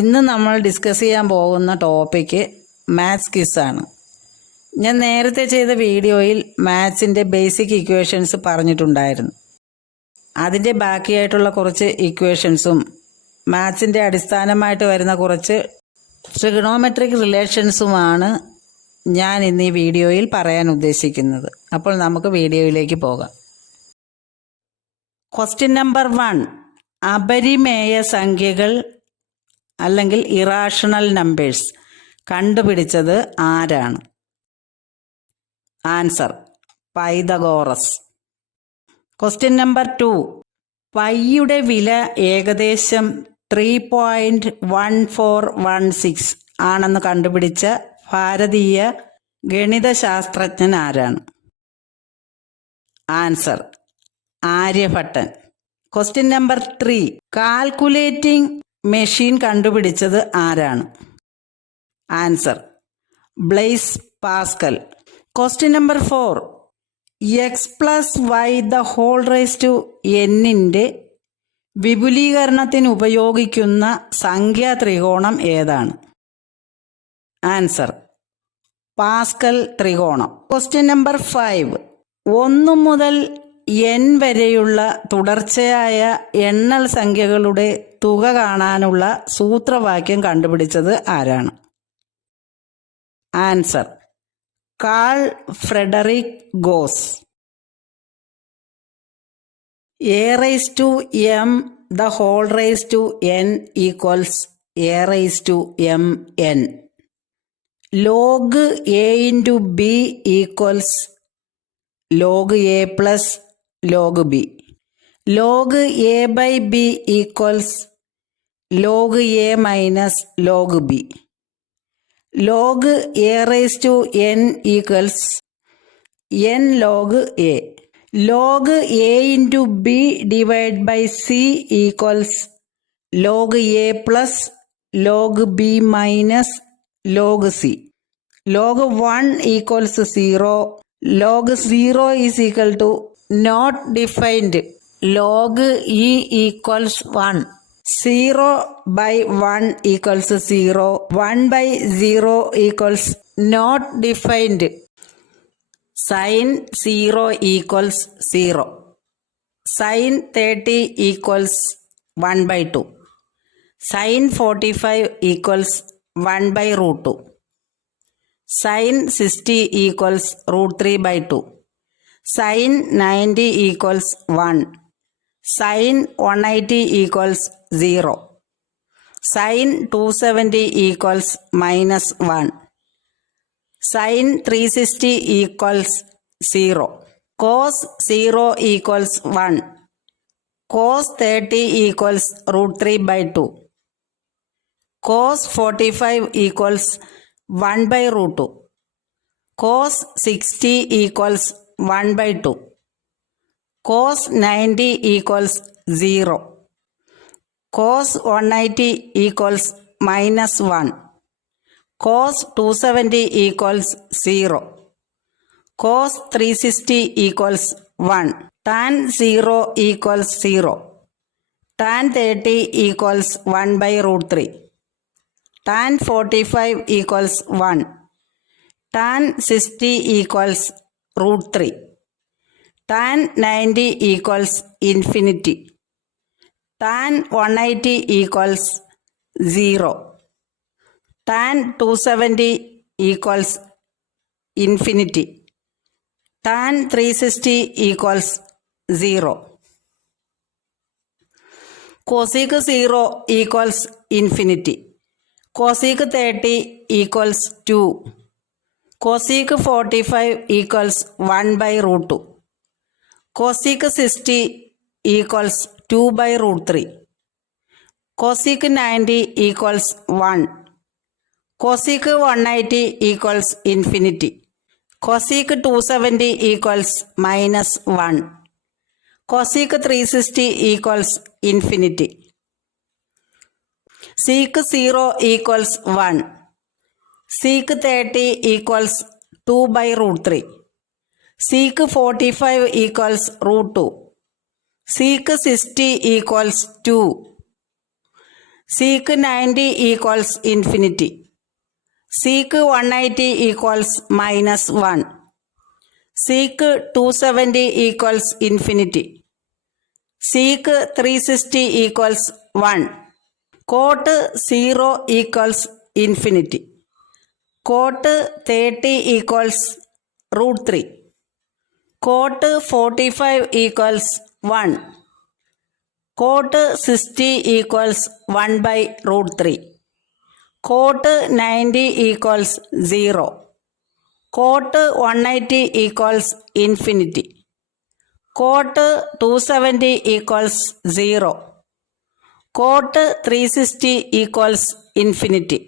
ഇന്ന് നമ്മൾ ഡിസ്കസ് ചെയ്യാൻ പോകുന്ന ടോപ്പിക്ക് മാത്സ് ക്വിസാണ്. ഞാൻ നേരത്തെ ചെയ്ത വീഡിയോയിൽ മാത്സിൻ്റെ ബേസിക് ഇക്വേഷൻസ് പറഞ്ഞിട്ടുണ്ടായിരുന്നു. അതിൻ്റെ ബാക്കിയായിട്ടുള്ള കുറച്ച് ഇക്വേഷൻസും മാത്സിൻ്റെ അടിസ്ഥാനമായിട്ട് വരുന്ന കുറച്ച് ട്രിഗണോമെട്രിക് റിലേഷൻസുമാണ് ഞാൻ ഇന്ന് ഈ വീഡിയോയിൽ പറയാൻ ഉദ്ദേശിക്കുന്നത്. അപ്പോൾ നമുക്ക് വീഡിയോയിലേക്ക് പോകാം. ക്വസ്റ്റ്യൻ നമ്പർ 1, അപരിമേയ സംഖ്യകൾ അല്ലെങ്കിൽ ഇറാഷണൽ നമ്പേഴ്സ് കണ്ടുപിടിച്ചത് ആരാണ്? Answer Pythagoras. ക്വസ്റ്റ്യൻ നമ്പർ 2, പൈയുടെ വില ഏകദേശം 3.1416 ആണെന്ന് കണ്ടുപിടിച്ച ഭാരതീയ ഗണിതശാസ്ത്രജ്ഞൻ ആരാണ്? ആൻസർ ആര്യഭട്ടൻ. ക്വസ്റ്റ്യൻ നമ്പർ 3, കാൽക്കുലേറ്റിംഗ് മെഷീൻ കണ്ടുപിടിച്ചത് ആരാണ്? Answer Blaise Pascal. Question number 4, x+y^n വിപുലീകരണത്തിന് ഉപയോഗിക്കുന്ന സംഖ്യാ ത്രികോണം ഏതാണ്? ആൻസർ പാസ്കൽ ത്രികോണം. ക്വസ്റ്റ്യൻ നമ്പർ 5, 1 മുതൽ n വരെയുള്ള തുടർച്ചയായ എണ്ണൽ സംഖ്യകളുടെ തുക കാണാനുള്ള സൂത്രവാക്യം കണ്ടുപിടിച്ചത് ആരാണ്? Answer Carl Friedrich Gauss. a⁻m⁴n = a⁻mn. log a × b = log a plus log b. log a/b = log a minus log b. log a⁻n = n log a. log a × b / c = log a plus log b minus log c. log 1 = 0. log 0 = not defined. log e = 1. 0/1 = 0. 1/0 = not defined. sin 0 = 0. sin 30 = 1/2. sin 45 = 1/√2. sin 60 = √3/2. sin 90 = 1. sin 180 = 0. sin 270 = -1. sin 360 = 0. cos 0 = 1. cos 30 = √3/2. cos 45 = 1/√2. cos 60 = 1/2. cos 90 = 0. cos 180 = -1. cos 270 = 0. cos 360 = 1. tan 0 = 0. tan 30 = 1/√3. tan 45 = 1. tan 60 = √3. tan 90 = infinity. tan 180 = 0. tan 270 = infinity. tan 360 = 0. cosec 0 = infinity. cosec 30 = 2. cosec 45 = 1/√2. cosec 60 = 2/√3. cosec 90 = 1. cosec 180 = infinity. cosec 270 = -1. cosec 360 = infinity. sec 0 = 1. sec 30 = 2/√3. sec 45 = √2. sec 60 = 2. sec 90 equals infinity. Sec 180 equals minus 1. Sec 270 equals infinity. Sec 360 equals 1. Cot 0 equals infinity. Cot 30 equals root 3. Cot 45 equals 1. Cot 60 equals 1 by root 3. Cot 90 equals 0. Cot 180 equals infinity. Cot 270 equals 0. Cot 360 equals infinity.